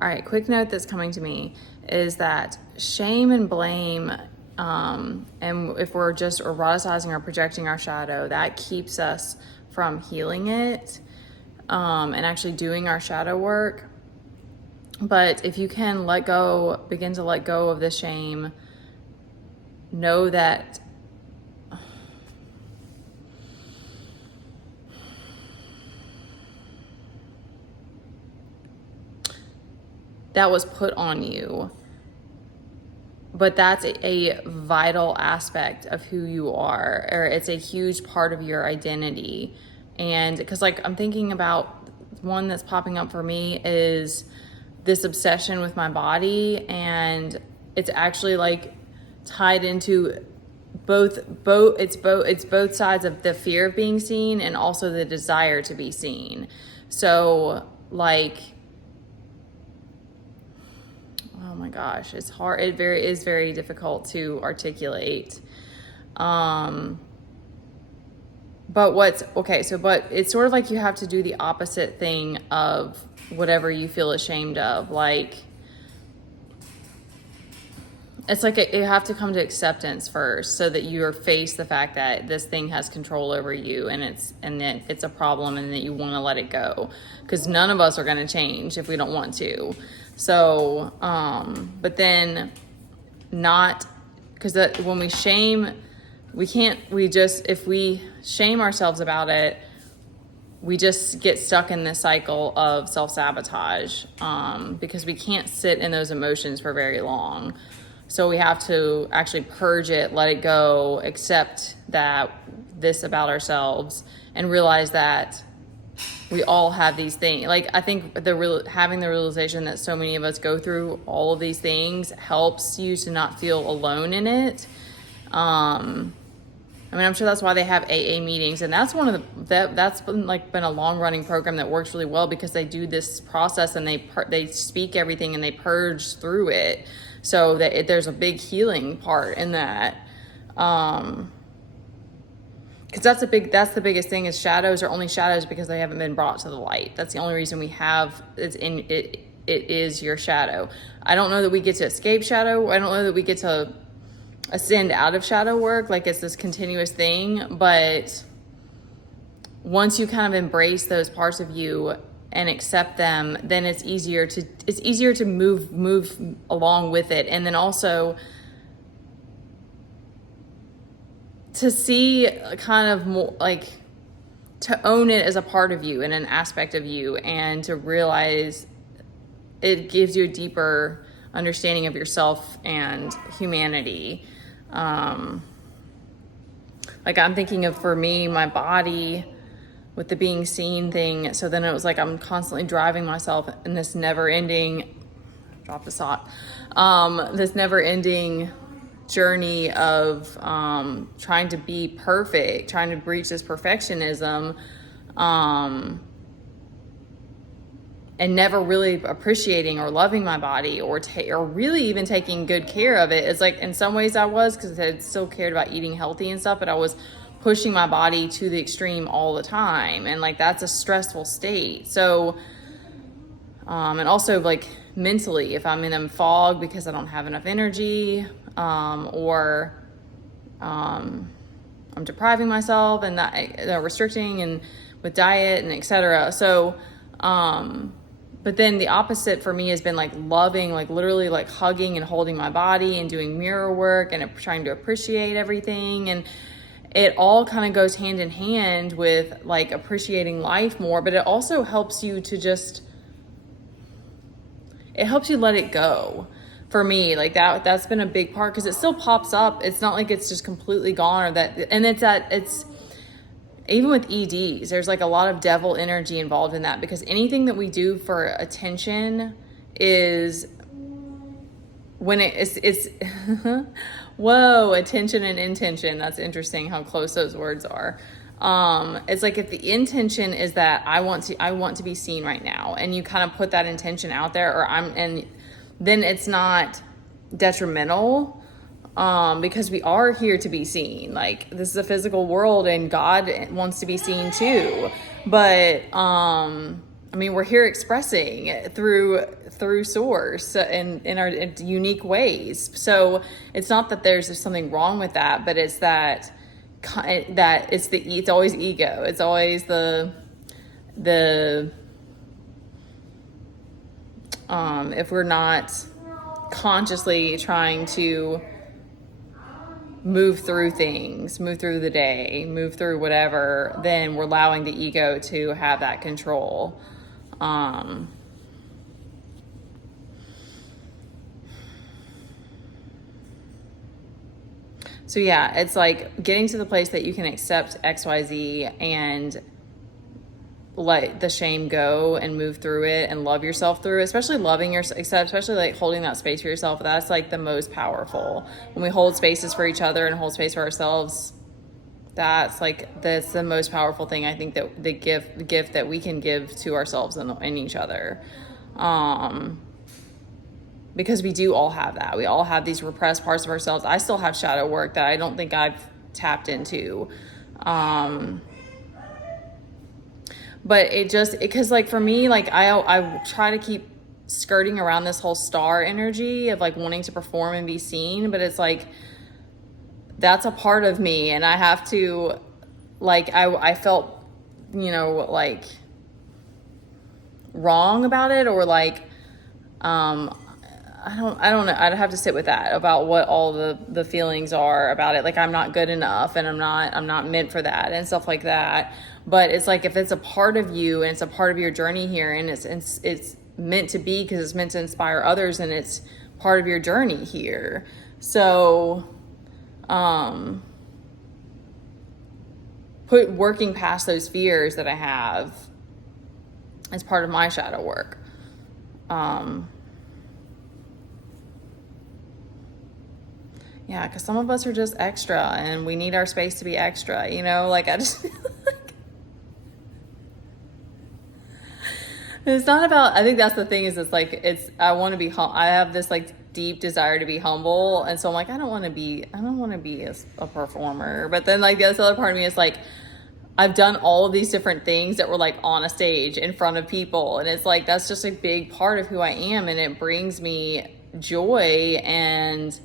All right, quick note that's coming to me is that shame and blame, and if we're just eroticizing or projecting our shadow, that keeps us from healing it, and actually doing our shadow work. But if you can begin to let go of the shame, know that that was put on you, but that's a vital aspect of who you are, or it's a huge part of your identity. And because I'm thinking about one that's popping up for me is this obsession with my body, and it's actually tied into it's both sides of the fear of being seen and also the desire to be seen. So oh my gosh, it's hard. It is very difficult to articulate. But it's sort of like you have to do the opposite thing of whatever you feel ashamed of. It's like you have to come to acceptance first, so that you face the fact that this thing has control over you, and that it's a problem, and that you want to let it go, because none of us are going to change if we don't want to. So, but then not, because when we shame, if we shame ourselves about it, we just get stuck in this cycle of self-sabotage, because we can't sit in those emotions for very long. So we have to actually purge it, let it go, accept this about ourselves, and realize that we all have these things. I think having the realization that so many of us go through all of these things helps you to not feel alone in it. I'm sure that's why they have AA meetings, and that's that's been a long running program that works really well, because they do this process and they speak everything and they purge through it, so that there's a big healing part in that. Because that's the biggest thing, is shadows are only shadows because they haven't been brought to the light. That's the only reason we have it is your shadow. I don't know that we get to escape shadow. I don't know that we get to ascend out of shadow work. It's this continuous thing. But once you kind of embrace those parts of you and accept them, then it's easier to move along with it. And then also to see kind of more, to own it as a part of you and an aspect of you, and to realize it gives you a deeper understanding of yourself and humanity. I'm thinking of, for me, my body with the being seen thing. So then it was I'm constantly driving myself in this never ending, drop the sock, this never ending journey of trying to be perfect, trying to breach this perfectionism, and never really appreciating or loving my body, or really even taking good care of it. It's in some ways I was, because I still cared about eating healthy and stuff, but I was pushing my body to the extreme all the time, and that's a stressful state. So and also mentally, if I'm in a fog because I don't have enough energy, or I'm depriving myself and restricting and with diet and etc. So but then the opposite for me has been loving, literally hugging and holding my body and doing mirror work and trying to appreciate everything. And it all kind of goes hand in hand with appreciating life more, but it also helps you to it helps you let it go. For me, that's been a big part, because it still pops up. It's not it's just completely gone, or that, and it's even with EDs, there's a lot of devil energy involved in that, because anything that we do for attention is, when it's whoa, attention and intention. That's interesting how close those words are. It's if the intention is that I want to be seen right now, and you kind of put that intention out there, then it's not detrimental, because we are here to be seen. This is a physical world, and God wants to be seen too. But I mean, we're here expressing through source in our unique ways. So it's not that there's something wrong with that, but it's that it's always ego. It's always the if we're not consciously trying to move through things, move through the day, move through whatever, then we're allowing the ego to have that control. So yeah, it's like getting to the place that you can accept XYZ and let the shame go and move through it and love yourself through it, especially loving yourself, especially like holding that space for yourself. That's like the most powerful. When we hold spaces for each other and hold space for ourselves, that's the most powerful thing. I think that the gift that we can give to ourselves and each other. Because we do all have that. We all have these repressed parts of ourselves. I still have shadow work that I don't think I've tapped into. But because like for me, like I try to keep skirting around this whole star energy of like wanting to perform and be seen, but it's like, that's a part of me. And I have to, like, I felt, like wrong about it, or like, I don't know. I'd have to sit with that about what all the feelings are about it. Like, I'm not good enough and I'm not meant for that and stuff like that. But it's like, if it's a part of you and it's a part of your journey here, and it's meant to be because it's meant to inspire others, and it's part of your journey here. So, working past those fears that I have as part of my shadow work. Yeah, because some of us are just extra and we need our space to be extra, like I just feel like it's not about, I think that's the thing, is it's like, I want to be, I have this like deep desire to be humble. And so I'm like, I don't want to be a performer. But then like this other part of me is like, I've done all of these different things that were like on a stage in front of people. And it's like, that's just a big part of who I am. And it brings me joy, and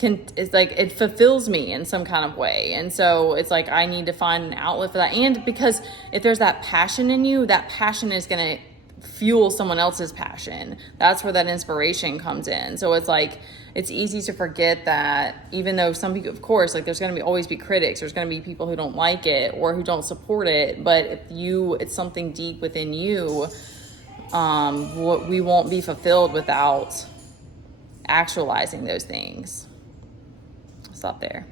it's like, it fulfills me in some kind of way. And so it's like, I need to find an outlet for that. And because if there's that passion in you, that passion is going to fuel someone else's passion. That's where that inspiration comes in. So it's like, it's easy to forget that, even though some people, of course, like there's going to always be critics, there's going to be people who don't like it or who don't support it. But if it's something deep within you, we won't be fulfilled without actualizing those things. Stop there.